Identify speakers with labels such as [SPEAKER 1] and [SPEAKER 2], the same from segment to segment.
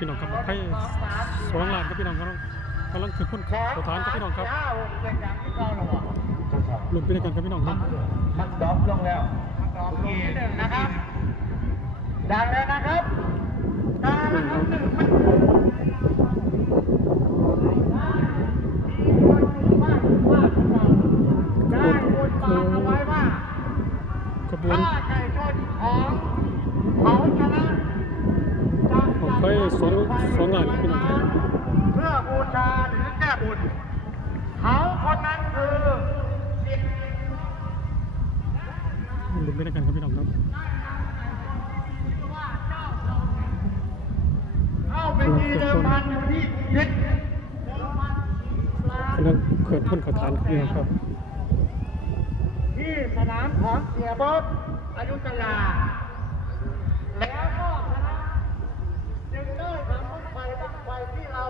[SPEAKER 1] พี่น้องครับไพ่สองล้านครับพี่น้องครับกำลังขึ้นพ้นสถานครับพี่น้องครับ
[SPEAKER 2] ห้าหกเจ็ดอย่างที่เข้าแล้วอะ
[SPEAKER 1] หลุดไปในกันครับพี่น้องครับ
[SPEAKER 3] มันดรอปลงแล้ว
[SPEAKER 2] ดอกลงที่หนึ่งนะครับดังแล้วนะครับดังแล้วครับหนึ่งมันได้บนบานเอาไว้ว่า
[SPEAKER 1] ขบวน
[SPEAKER 2] ถ้าไก่ชนของเขาชนะจะ
[SPEAKER 1] ของไพ่สองสองล้านครับพี่น้องครับ
[SPEAKER 2] เพื่อบูชาหรือแก้บุญเขาคนนั้นคือสิทธิ์
[SPEAKER 1] หลุ ดไปด้วยกันครับพี่น้องครับ
[SPEAKER 2] เข้าไปทีเดิมพันอยู่ที่ยึด
[SPEAKER 1] กำลังขึ้นพ้นสถานครับพี่น้องครับ
[SPEAKER 2] ที่สนามของเสียเบิร์ตอยุธยาแล้วก็คณะจึงได้ทำรถไฟตั้งไฟที่เรา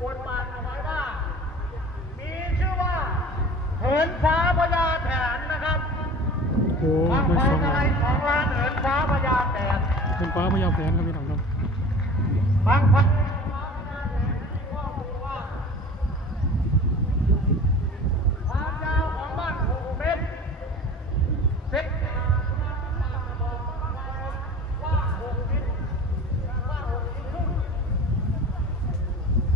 [SPEAKER 2] บนบานเอาไว้ว่า มีชื่อว่าเหินฟ้าพญาแถนนะครับ
[SPEAKER 1] โอ้
[SPEAKER 2] บาง
[SPEAKER 1] ไม่
[SPEAKER 2] ไฟ
[SPEAKER 1] สอง
[SPEAKER 2] อะ
[SPEAKER 1] ล้า
[SPEAKER 2] ไร
[SPEAKER 1] น
[SPEAKER 2] สองล้านเหินฟ้าพญาแถน
[SPEAKER 1] เป็นฟ้าพยาแผนครับพี่น้องครับ
[SPEAKER 2] บางไฟความยาวของบ้านหกเมตรเซ็ตว่าหกเมตรว่าหกเมตรครึ่ง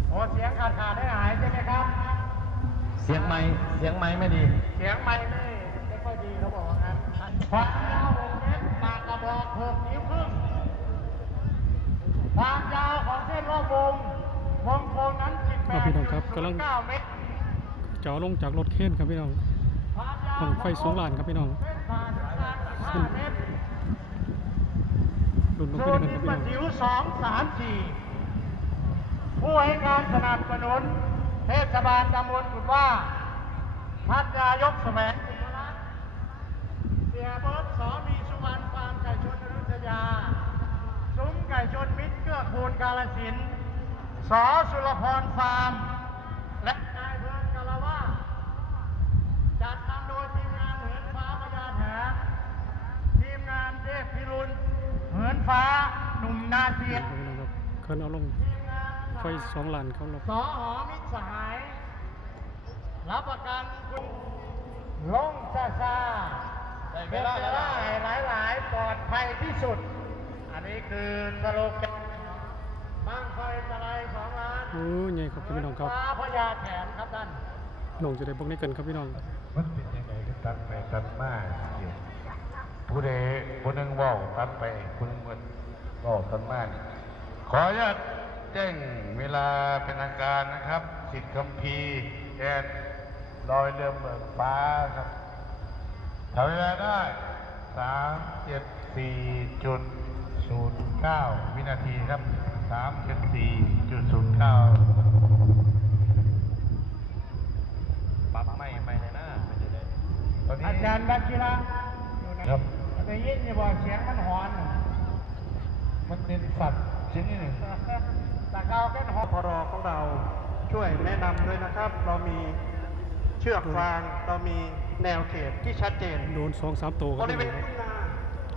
[SPEAKER 2] โอ้เสียงขาดขาดได้หายใช่ไหมครับ
[SPEAKER 3] เสียงไม้เสียงไม้ไม่ดี
[SPEAKER 2] เสียงไม่ไม่ไม่ค่อยดีเขาบอก ว่างั้นความยาวหกเมตรปากกระบอกหกนิ้วครึ่งความยาวของเส้นรอบวงวงโค้งนั้นสิบแป
[SPEAKER 1] ครับ
[SPEAKER 2] ด
[SPEAKER 1] พี่น้องครับกำลัง
[SPEAKER 2] เก้าเมตร
[SPEAKER 1] จะเอาลงจากรถเข็นครับพี่น้อง
[SPEAKER 2] ความยาว
[SPEAKER 1] ของไฟสองล้านครับพี่น้อง
[SPEAKER 2] เส้นผ่านศูนย์กลางสิบห้าเมตร
[SPEAKER 1] หลุดลง
[SPEAKER 2] โซ
[SPEAKER 1] ไปด้วย
[SPEAKER 2] น
[SPEAKER 1] กันครับ
[SPEAKER 2] นิ
[SPEAKER 1] พี่น้อง
[SPEAKER 2] ปจิ๋วสองสามสี่ผู้ให้การสนับสนุน เทศบาลตำบลกุดว่าพัฒนายกแสวงสุรัตน์เสียเบิร์ตสอมีสุวรรณฟาร์มไก่ชนอยุธยา ซุ้มไก่ชนมิตรเกื้อกูลกาลสินสอสุรพรฟาร์ม และนายเพื่อนกาลว่าจัดทำโดยทีมงานเหินฟ้าพญาแถนทีมงานเทพพิรุณเหินฟ้าหนุ่มนาเทียน
[SPEAKER 1] ครับพี่น้องครับเคินเอาลงไฟสองหลานเขาลง
[SPEAKER 2] สอหอมิตรสหาย รับประกันคุณลงซาซา
[SPEAKER 3] เว
[SPEAKER 2] เป็น
[SPEAKER 3] ลา
[SPEAKER 2] เว
[SPEAKER 3] แล้ว
[SPEAKER 2] ลาให้หลายๆปลอดภัยที่สุด อันนี้คือสโลแกนบ้างไฟสไลด์สองล้าน
[SPEAKER 1] โอ้ยใหญ่ครับพี่น้องครับ
[SPEAKER 2] ฟ้าพญาแถนครับท่าน
[SPEAKER 1] น้องจะได้เบิ่งในกันครับพี่น้อง
[SPEAKER 4] มันเป็นยังไงก็ตัดไปตัดมาอยู่ผู้ใดผู้หนึงเว่าตัดไปผู้หนึงเว้าเว่าตัดมานี่ขออนุญาตแจ้งเวลาเป็นทางการนะครับสิทธิ์คัมภีร์แดนลอยเรือเบิกฟ้าครับ ทำเวลาได้สามเจ็ดสี่จุดศูนย์เก้าวินาทีครับสามเจ็ดสี่จุดศูนย์เก้า
[SPEAKER 3] ปรับไม่ไม่เลยนะไม่ได้เลย
[SPEAKER 4] ตอนนี้
[SPEAKER 2] อาจารย์บัชิระอยู่นะครับได้ยินอย่าบอกเสียงมันหอนน่ะ
[SPEAKER 4] มันเป็นสัตว์ชนิดหนึ่ง
[SPEAKER 2] แต่เขาเป็นหอน
[SPEAKER 5] พรของเราช่วยแนะนำด้วยนะครับ เรามีเชือกฟางเรามี แนวเขตที่ชัดเจน
[SPEAKER 1] โดนสองสามตัวครับ
[SPEAKER 5] บริ
[SPEAKER 1] พี่
[SPEAKER 5] เว
[SPEAKER 1] น้อ
[SPEAKER 5] ณ
[SPEAKER 1] งครับ
[SPEAKER 5] ทุ่งนา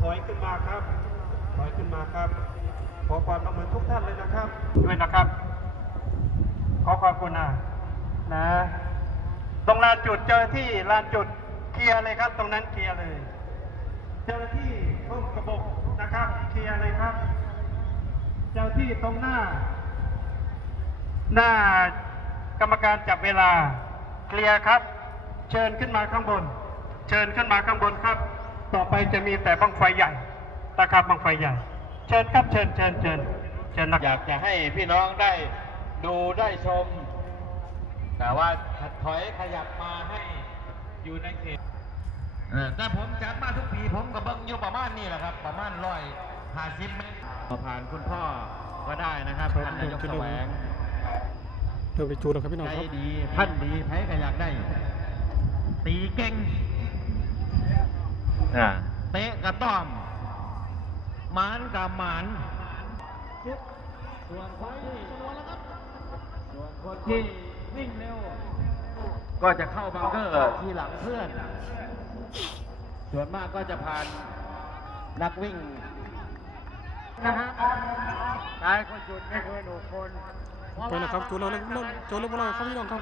[SPEAKER 5] ถอยขึ้นมาครับ ถอยขึ้นมาครับ ขอความร่วมมือทุกท่านเลยนะครับ ด้วยนะครับ ขอความกรุณานะ ตรงลานจุดเจอที่ลานจุดเคลียร์เลยครับ ตรงนั้นเคลียร์เลย เจ้าหน้าที่ร่มกระบอกนะครับเคลียร์เลยครับ เจ้าที่ตรงหน้า หน้ากรรมการจับเวลาเคลียร์ครับ เชิญขึ้นมาข้างบน เชิญขึ้นมาข้างบนครับ ต่อไปจะมีแต่บังไฟใหญ่นะครับบังไฟใหญ่ เชิญครับเชิญเชิญเชิญเชิญนะ
[SPEAKER 3] อยากจะให้พี่น้องได้ดูได้ชม แต่ว่าถอยขยับมาให้อยู่ในเขตเออแต่ผมจัดมาทุกปีผมก็เบิ้งอยู่ประมาณนี้แหละครับ ประมาณร้อยห้าสิบเมตรผ่านคุณพ่อก็ได้นะครับ
[SPEAKER 1] ครับ
[SPEAKER 3] ท่านนายก
[SPEAKER 1] เดี๋ยว
[SPEAKER 3] แส
[SPEAKER 1] จะ
[SPEAKER 3] ว
[SPEAKER 1] เริ่ม
[SPEAKER 3] ง
[SPEAKER 1] เริ่มไปจูแล้วครับพี่น้อง
[SPEAKER 3] ใจ
[SPEAKER 1] ครับ
[SPEAKER 3] ดีท่านดีใครก็อยากได้ ตีเก่งอ่าเตะกระต้อมหมานกับหมานส่วนคนที่ส่วนคนที่วิ่งเร็ว ก็จะเข้าบังเกอร์ที่หลังเพื่อน ส่วนมากก็จะผ่านนักวิ่งนะฮะชายคนจุดไม่เกินหกคน
[SPEAKER 1] ไปแล้วครับจุดเราเล่นเล่นจุดเล่นบอลเลยครับพี่น้องครับ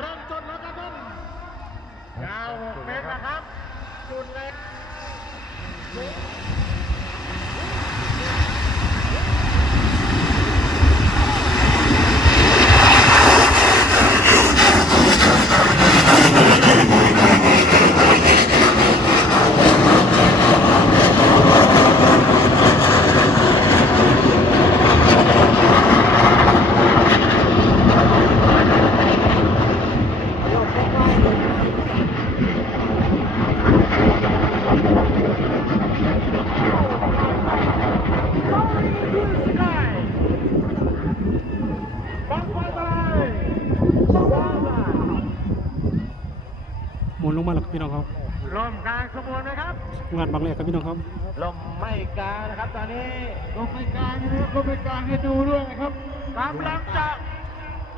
[SPEAKER 3] ยาว6เมตรนะครับจุดเลย
[SPEAKER 1] หมุ นลงมาแล้วครับพี่น้องครับ
[SPEAKER 3] ลมกลางขบวนนะครับ
[SPEAKER 1] งานบางแรกครับพี่น้องครับ
[SPEAKER 3] ลมไม่กลางนะครับ ตอนนี้ลมไม่กลางนะครับลมไม่กลางให้ดูด้วยนะครับกำลังจะ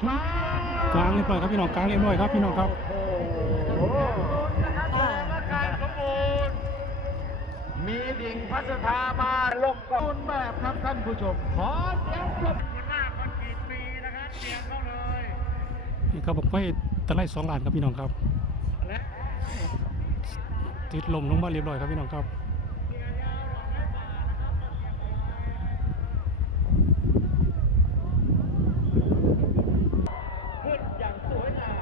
[SPEAKER 3] มาก
[SPEAKER 1] ลางเรียบร้อยครับพี่น้องกลางเรียบร้อยครับพี่น้องครับ
[SPEAKER 3] โอ้โหนะครับแสดงว่าการสมบูรณ์มีดิ่งพัสธามาลมกุนแบบครับท่านผู้ชม ขอเสียงปรบมือหน้าคอนกรีตปีนะครับเสียงเข้าเลย
[SPEAKER 1] นี่ครับบอกไฟตะไลสองล้านครับพี่น้องครับ
[SPEAKER 3] และ
[SPEAKER 1] ติดลมลงมาเรียบร้อยครับพี่น้องครับ
[SPEAKER 3] ขึ้นอย่างสวยงาม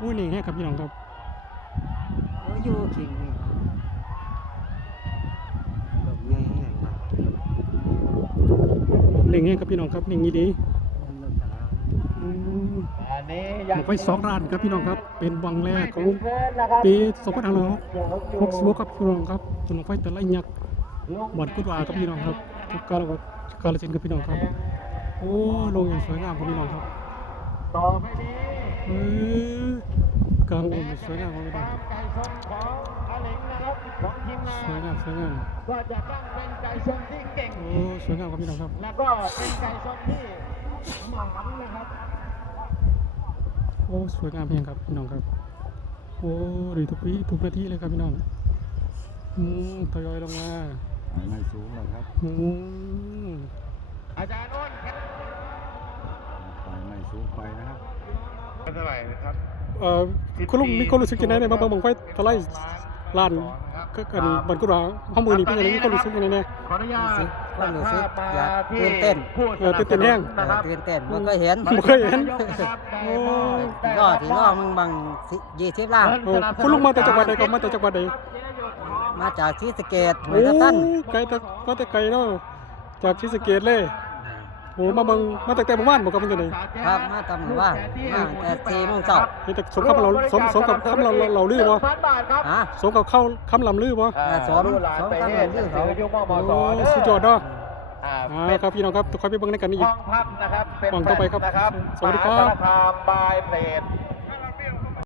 [SPEAKER 1] อุ้ยนี่แห้งครับพี่น้องครับ
[SPEAKER 6] โอ้ยอยู่ขิงนี่ดอกใหญ่แห้งมาก
[SPEAKER 1] เล่งแห้งครับพี่น้องครับเล่งนี้ดี
[SPEAKER 6] มันรถ ตา
[SPEAKER 1] อืม
[SPEAKER 3] อันนี้
[SPEAKER 1] บ
[SPEAKER 3] ยั
[SPEAKER 1] อกไฟสองล้านครับพี่น้องครับ เป็นวังแรกของ
[SPEAKER 3] เกินนะครับ
[SPEAKER 1] ปี2566ครับพี่น้องครับถนนไฟตะไลยักษ์บ่อนกุดวาครับพี่น้องครับทุกกาลกาลสินธุ์ครับพี่น้องครับ โอ้ลงอย่างสวยงามครับพี่น้องครับ
[SPEAKER 3] ต่อไปนี้
[SPEAKER 1] เออกลางองค์สวยงามครับพี่น้อง
[SPEAKER 3] ตามไก่ชนของอาเหลิงนะครับของทีมงา
[SPEAKER 1] สวย
[SPEAKER 3] น
[SPEAKER 1] งามสวยงาม
[SPEAKER 3] ก็จะต้องเป็นไก่ชนที่เก่ง
[SPEAKER 1] โอ้สวยงามครับพี่น้องครับ
[SPEAKER 3] แล้วก็เป็นไก่ชนที่ หมานนะครับ
[SPEAKER 1] โอ้สวยงามเพียงครับพี่น้องครับโอ้ดีทุกวิทุกนาทีเลยครับพี่น้องอืมทยอยลงมา
[SPEAKER 4] ไม่สูงหรอกครับ
[SPEAKER 1] อืม
[SPEAKER 3] อาจารย์อ้นครับ
[SPEAKER 4] ไปไม่สูงไปนะครับ
[SPEAKER 3] เท่าไหร่นะครับ
[SPEAKER 1] เอ่อคุณลุงมีความรู้สึกยังไงในบางบางบางไฟตะไลล้านก็กันบันกุดาห้องมือนี่เป็นยังไงมีความรู้สึกยังไงเนี่ย
[SPEAKER 3] ขออนุญาต
[SPEAKER 6] ความรู้สึก
[SPEAKER 3] มา
[SPEAKER 6] อยาก
[SPEAKER 3] ที่
[SPEAKER 6] ตื่นเต้น
[SPEAKER 3] ผู้
[SPEAKER 1] เออตื่นเต้นแห้ง
[SPEAKER 6] เอ
[SPEAKER 3] นะ
[SPEAKER 6] อ
[SPEAKER 3] ครับ
[SPEAKER 6] ตื่นเต้นมันก็เห็น
[SPEAKER 1] บ่เคยเห็น
[SPEAKER 3] โอ้
[SPEAKER 6] ที่ก็ที่ก็มึงบังยี่สิบล้าน
[SPEAKER 1] โอ้คุณลุงมาแต่จังหวัดใดก็มาแต่จังหวัดใด
[SPEAKER 6] มาจากศรีสะเกดเหมื
[SPEAKER 1] โอ้
[SPEAKER 6] อนกับท่าน
[SPEAKER 1] ไกลแต่มาแต่ไกลเนาะจากศรีสะเกษเลย โอ้มาเบิ่งมาตั้งแต่เมื่อวานบ่ครับเป็นจังได
[SPEAKER 6] ครับมาตำหมู่บ้านมาแต่สี่โมงเช้า
[SPEAKER 1] นี่แต่สมกับเราสมสมกับคำเราเราเราลือบ่
[SPEAKER 3] พันบาทครับ
[SPEAKER 6] ฮะ
[SPEAKER 1] สมกับเข้าคำลำลือบ่
[SPEAKER 6] อ่าสม
[SPEAKER 3] ลูกหลาน
[SPEAKER 6] สม
[SPEAKER 3] ไป
[SPEAKER 6] กับ
[SPEAKER 3] เทศ
[SPEAKER 6] เรื่องเขา
[SPEAKER 3] ถือยุมม
[SPEAKER 1] โอ้
[SPEAKER 3] สเด้
[SPEAKER 1] สุดยอดเนาะ
[SPEAKER 3] อ่า
[SPEAKER 1] อ่า
[SPEAKER 3] เป็น
[SPEAKER 1] ครับพี่น้องครับต้องคอยไปเบิ่งในกันอีก
[SPEAKER 3] ห้องพักนะครับเป็น
[SPEAKER 1] ห้องต่อไปครับ
[SPEAKER 3] นะครับ
[SPEAKER 1] สวัสดีครับ
[SPEAKER 3] มหาสารคามบายเพลท